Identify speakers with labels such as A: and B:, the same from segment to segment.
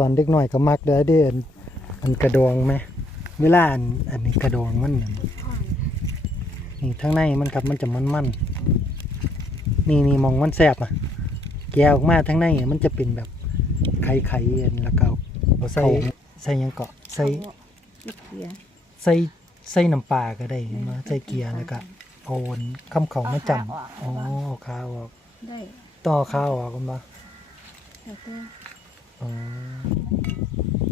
A: ตอนเด็กน้อยก็มักได้เด้อันอันกระดองไหมเวลาอันอันนี้กระดองมันเนี่ยนี่ทั้งในมันครับมันจะมันมันๆนี่นี่มองมันแสบอะ แกะออกมาทั้งในมันจะเป็นแบบไข่ไข่ๆอันแล้วก็เอาใส่ใส่หยังเกาะใส่
B: เกียร์
A: ใส่ใส่น้ำปลาก็ได้มาใส่เกียร์แล้วก็เอาวนคำเขามาจำอ๋อเอาข้าวออก
B: ได้
A: ต่อข้าวออกกันปะ
B: แต่แต่
A: อ๋อ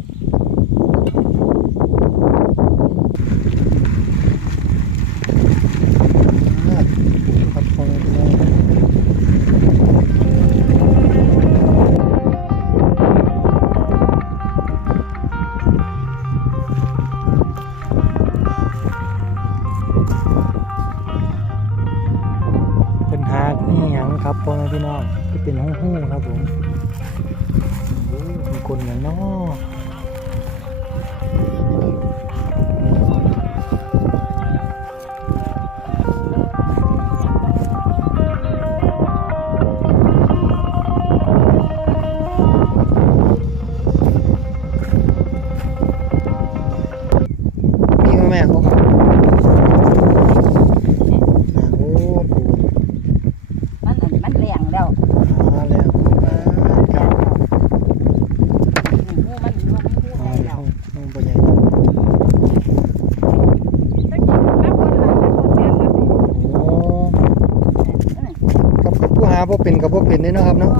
A: ผู้
B: หา
A: บ่เป็นกับบ่เป็นเด้เนาะครับเนาะ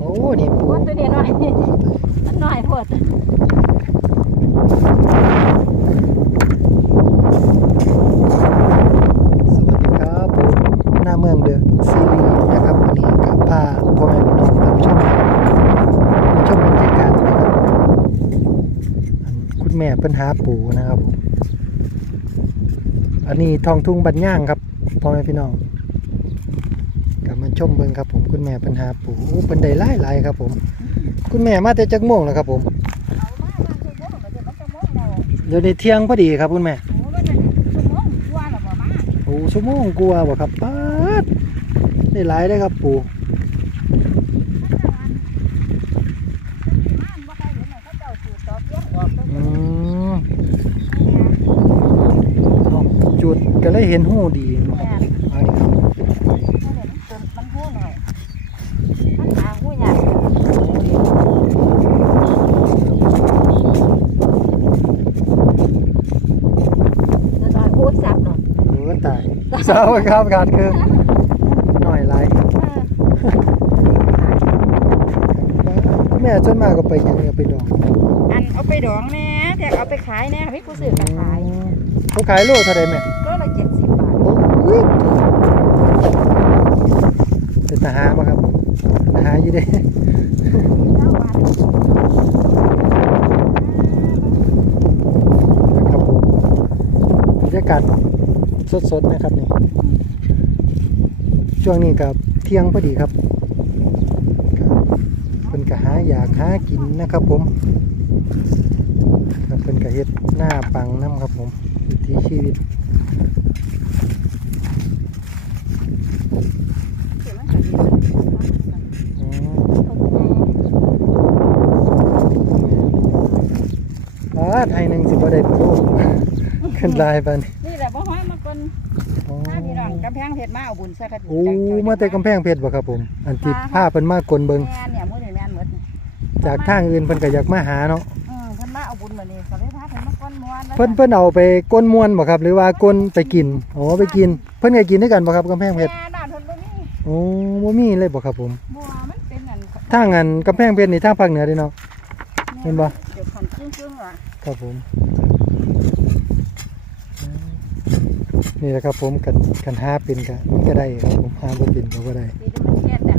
A: โอ้นี่ปู
B: โอ้ตัวนี้น้อยมันน้อยพด
A: สวัสดีครับผมหน้าเมืองเดอะซีรีส์นะครับวันนี้กับพาพ่อแม่พี่น้องท่านผู้ชมมาชมบรรยากาศนะครับอันคุณแม่เพิ่นหาปูนะครับผมอันนี้ทองทุ่งบันย่างครับพ่อแม่พี่น้อง ชมเบิ่งครับผมคุณแม่เพิ่นหาปูเพิ่นได้หลายๆครับผม คุณแม่มาแต่จักโมงแล้วครับผม
B: เดี๋ยวมันจะโมงแล้ว
A: เดี๋ยวนี้เที่ยงพอดีครับคุณแม่
B: โอ้ชั่วโมงกว่าแล้วบ่มา
A: โอ้ชั่วโมงกลัวบ่ครับป๊าดได้หลายได้ครับปู
B: จุ
A: ดก็เลยเห็นหูดีครับอันนี้ครับ
B: มันหูหน่อยมันหาหูยากจะน้อยโอ้ยสับเนาะ
A: โอ้ตายเศร้าครับการคือหน่อยไรแม่จนมากก็ไปยังเอาไปดอง
B: อันเอาไปดองแน่แต่เอาไปขายแน่พี่กูซื้อกันขาย
A: เขาขายโลเท่าไรแม่
B: ก็ละเจ็ดสิบบาท
A: โอ้ยเป็นทหารป่ะครับทหารอยี่เด้
B: เก้าบาท
A: ครับผมบรรยากาศ สดๆนะครับนี่ช่วงนี้กับเที่ยงพอดีครับครับเป็นกะหาอยากหากินนะครับผมครับเป็นกะเฮ็ดหน้าปังน้ำครับผมวิถีชีวิต
B: เดี๋ยวมันขายดี
A: อืมอ่าไทยหนึ่งสิบ่ได้โปรขึ้นลายบัดน
B: กำแพงเพชรมาเอาบุญใส่กระดูก
A: โอ้มาแต่กำแพงเพชรบ่ครับผม อันที่ผ้าเพิ่นมากลเบิง
B: แม่นเนี่ยมื้อนี้แม่นหมดนี่
A: จากทางอื่นเพิ่นก็อยากมาหาเนาะ
B: อืมเพิ่นมาเอาบุญมื้อนี้ก็เลยพาเพิ่นมาก้อนม่วน
A: เพิ่นเพิ่นเอาไปก้นมวนบ่ครับ หรือว่ากลนไปกินอ๋อไปกิน เพิ่นก็กินด้วยกันบ่ครับกำแพงเพชร
B: แม่บ้านเพิ่นบ่มี
A: โอ้บ่มีเลยบ่ครับผม
B: บัวมันเป็นอัน
A: ทางอันกำแพงเพชรนี่ทางภาคเหนือเด้เนาะเห็นบ่
B: เดี๋ยวคันจึ้งๆอะ
A: ครับผม นี่แหละครับผมกันกันหาเป็นก็มันก็ได้ครับผมหาบ่เป็นก็บ่ได้
B: ดีที่มันแค่แต่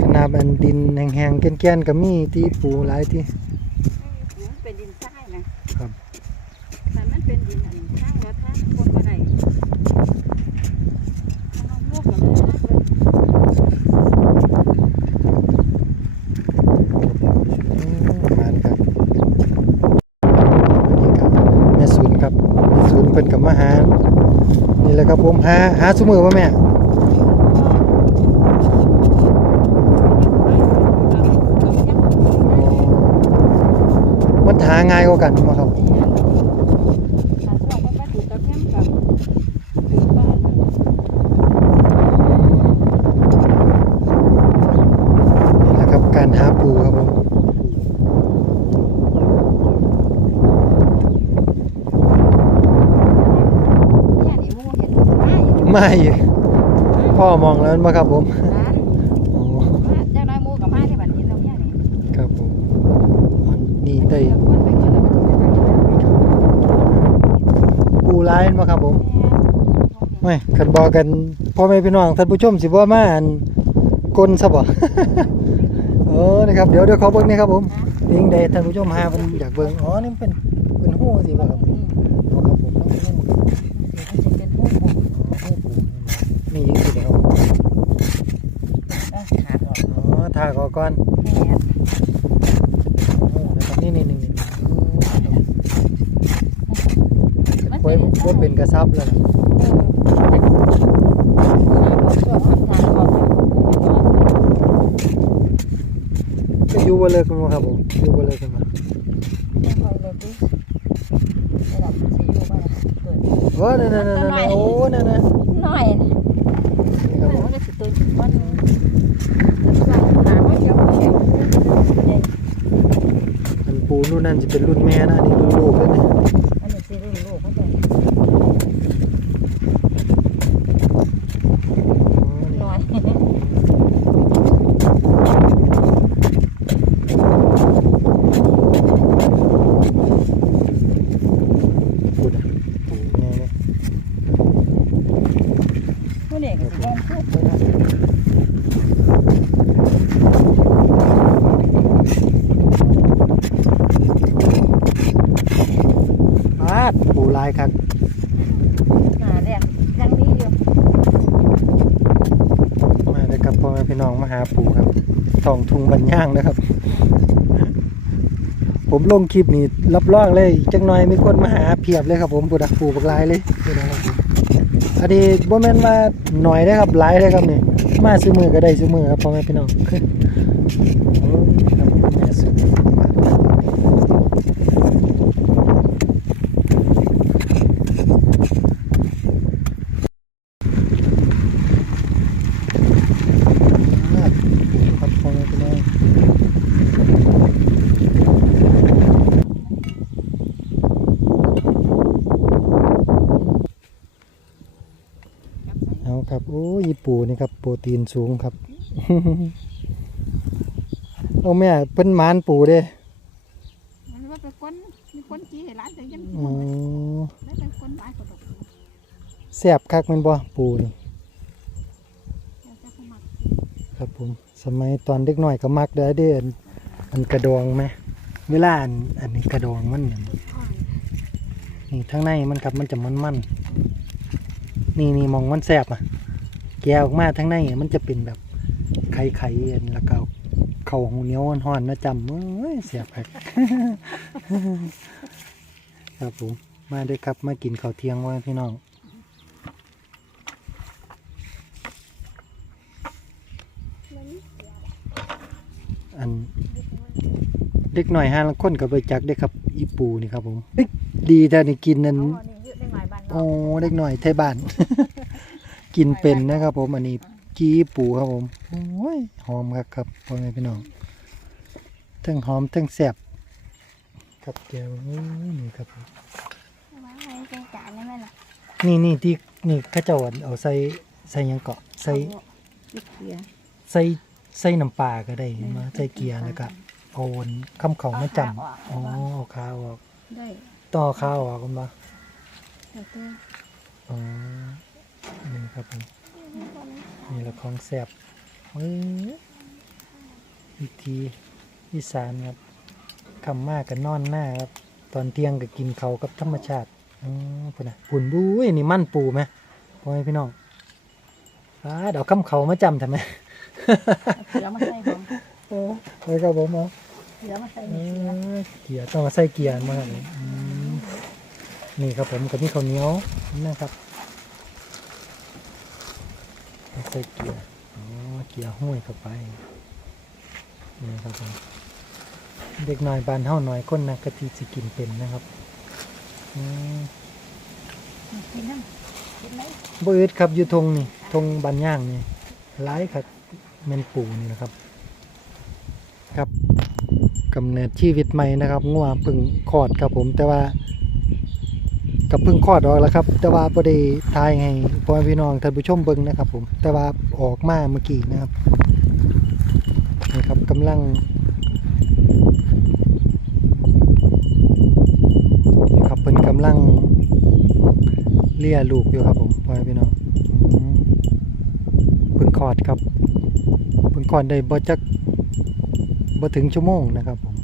A: ขนาดอันดินแห้งๆแก่นๆก็มีที่ปูหลายที่
B: มันเป็นดินทรายนะครับ แต่มันเป็นดินอันทางรถทางคนบ่ได้เอาลูกก็เลยนะเพิ่น
A: อืมประมาณครับอันนี้ครับแม่ศูนย์ครับแม่ศูนย์เพิ่น กับมาหา นี่แหละครับผมหาหาสมือป่ะแม่มันหาง่ายกว่ากันมั้งครับ นี่แหละครับการหาปูครับผม ไม่พ่อมองแล้วมั้งครับผมโอ้ครับผมมันนี่ได้ปูร้ายมั้งครับผมไม่ขันบอกกันพ่อแม่พี่น้องท่านผู้ชมสิว่ามาอันกลซะบ่เออนะครับเดี๋ยวเดี๋ยวขอเบิ่งนี่ครับผมเพียงใดท่านผู้ชมหาเพิ่นอยากเบิ่งอ๋อนี่มันเป็นเป็นหูสิบ่ครับเอาครับผมต้องเป็นหูหูปูนี่สิครับอ๋อ ทาก่อนก่อนโอ้นะครับนี่นี่นี่นี่ไว้บ่เป็นกระซับแล้วนะก็อยู่บ่เลิกกันบ่ครับผมอยู่บ่เลิกกันบ่โอ้นั่นๆๆๆโอ้นั่นๆ
B: น้อย
A: นี่ครับผม
B: มันก็สิตัวมันหาไม่เจอเลย
A: อั นปูนู่นนั่นจะเป็นรุ่นแม่นะอันนี่รุ่นลูกแล้วเนี่ย
B: อันนี้สิรุ่นลูกเขาจะ
A: อ๋อนี่
B: น้อย
A: ปูนะปูแม่เนี่ย
B: ผู้เด็กก็สิบ่พูด
A: ปาดปู ลายครับ
B: หาเรียนยังดีอยู่
A: มาเลยครับพ่อแม่พี่น้องมาหาปูครับท้องทุ่งบันย่างนะครับ ผมลงคลิปนี้รับรองเลยจังหน่อยมีคนมาหาเพียบเลยครับผมปูดักปูบักลายเลยปูดักครับผมอันนี้บ่แม่นว่าหน่อยนะครับหลายเลยครับนี่มาซื้อมือก็ได้ซื้อมือครับพ่อแม่พี่น้อง โอ้ครับแม่ซื้อครับพ่อแม่พี่น้องเอาครับโอ้ย ปูนี่ครับ โปรตีนสูงครับเอาแม่เพิ่นหมานปูเด้
B: มันว่าเป็นคนมีคนจี้ให้ร้านแต่ยัง
A: อ๋อ
B: แล้วเป็นคนหลายคนดอก
A: แซ่บคักแม่นบ่ปูนี่
B: แล้วแต่เขามัก
A: ครับผม สมัยตอนเด็กน้อยก็มักได้เด้อันอันกระดองไหมเวลาอันอันนี้กระดองมันเนี่ย
B: อ่อน
A: นี่ข้างในมันครับมันจะมันมันๆนี่นี่มองมันแซ่บอะแกะออกมาทั้งในมันจะเป็นแบบไข่ไข่ๆอันแล้วก็เข่าหูเหนียวห่อนๆนะจำเอ้ยแซ่บคักครับผมมาเด้อครับมากินข้าวเที่ยงไว้พี่น้องอันเด็กหน่อยห้าคนกับไปจักได้อครับ อีปูนี่ครับผมเอ้ยดีแต่นี่กินนั่น
B: อ๋อนี่อยู่ในหลายบ้าน
A: โอ้เด็กหน่อยไทยบ้าน กินเป็นนะครับ ผมอันนี้กีอีปูครับผมโอ้ยหอมครับครับพ่อแม่พี่น้องทั้งหอมทั้งแซ่บครับแก้วโอ้ยนี่ครับผม
B: ว่าให้เป็นจานได้ไหมล่ะ
A: นี่นี่ที่นี่เข้าเจ้าอันเอาใส่ใส่หยังเกาะใส่
B: ติดเกียร์
A: ใส่ใส่น้ำปลาก็ได้เห็นไหมใส่เกียร์แล้วก็เอาอันคำเขามาจำอ๋อเอาข้าวออก
B: ได้
A: ต่อข้าวออกกันปะ
B: แต่ตัว
A: อ๋อ นี่ครับผมนี่ละของแซ่บเฮ้ยวิธีอีสานครับคำมากกันนอนหน้าครับ ตอนเที่ยงก็กินเขาวกับธรรมชาติอ๋อพุ่นนะปุ่นบุ้ยนี่มั่นปูไหมพ่อแม่พี่น้องอ่าเดี๋ยวคำเขามาจำทำไม
B: เสือมาใส่ผม
A: เออไปครับผมเอา
B: เสือมาใส่
A: เอ
B: เสือ
A: อเกียร์ต้องมาใส่เกียร์มาครับอืมนี่ครับผมกับนี่ข้าวเหนียวนะครับ ใส่เกียร์อ๋อเกียร์ห้วยเข้าไปนี่ครับผมเด็กน้อยบานเฮาน้อยคนนะกะทิสิกินเป็นนะครับอืม
B: กินน้ำกินไหม
A: บ่อึดครับอยู่ทงนี่ทงบานย่างนี่หลายครับแมนปูนี่นะครับ ครับกำเนิดชีวิตใหม่นะครับงัวเพึ่งคลอดครับผมแต่ว่า กับเพึ่งคลอดออกแล้วครับ แต่ว่าบ่ได้ทายให้พ่อพี่น้องท่านผู้ชมเบิ่งนะครับ ผม แต่ว่าออกมาเมื่อกี้นะครับนี่ครับกำลังนี่ครับเพิ่นกำลังเลียลูกอยู่ครับผมพ่อพี่น้องเพิ่งคลอดครับเพิ่งคลอดได้บ่จักบ่ถึงชั่วโมงนะครับผม